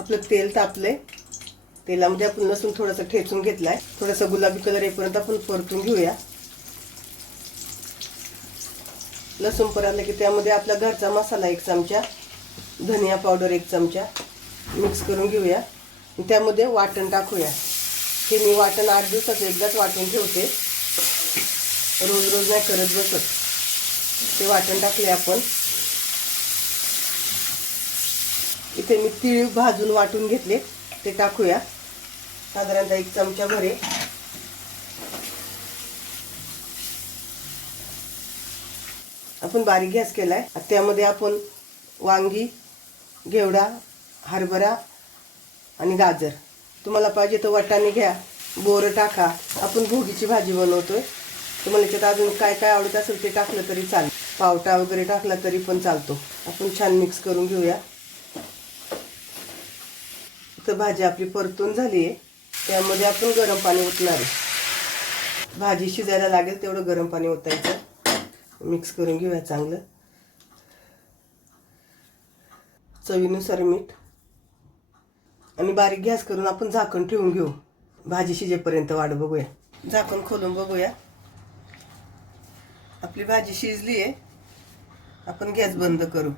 आपलं तेल तापलंय. तेलामध्ये आपण लसूण थोडासा ठेचून घेतलाय. थोडासा गुलाबी कलर येईपर्यंत आपण परतून घेऊया. लसूण परतलं की त्यामध्ये आपला घरचा मसाला 1 चमचा, धनिया पावडर 1 चमचा मिक्स करून घेऊया. त्यामध्ये वाटण टाकूया. हे मी वाटण 8 दिवसाचं एकदाच वाटून ठेवते, रोज रोज नाही करत बसत. ते वाटण टाकले आपण. इथे मी तीळ भाजून वाटून घेतले, ते टाकूया. साधारणतः 1 चमचा भर आहे. आपण बारीक गॅस केलाय. त्यामध्ये आपण वांगी, घेवडा, हरभरा आणि गाजर, तुम्हाला पाहिजे तर वाटाणे घ्या, बोरं टाका. आपण भोगीची भाजी बनवतोय. तुम्हाला त्याच्यात अजून काय काय आवडत असेल ते टाकलं तरी चालेल. पावटा वगैरे टाकला तरी पण चालतो. आपण छान मिक्स करून घेऊया. तर भाजी आपली परतून झाली आहे. त्यामध्ये आपण गरम पाणी ओतणार आहे. भाजी शिजायला लागेल तेवढं गरम पाणी ओतायचं. मिक्स करून घेऊया चांगलं. चवीनुसार मीठ आणि बारीक गॅस करून आपण झाकण ठेवून घेऊ. भाजी शिजेपर्यंत वाट बघूया. झाकण खोलून बघूया. आपली भाजी शिजली आहे. आपण गॅस बंद करू.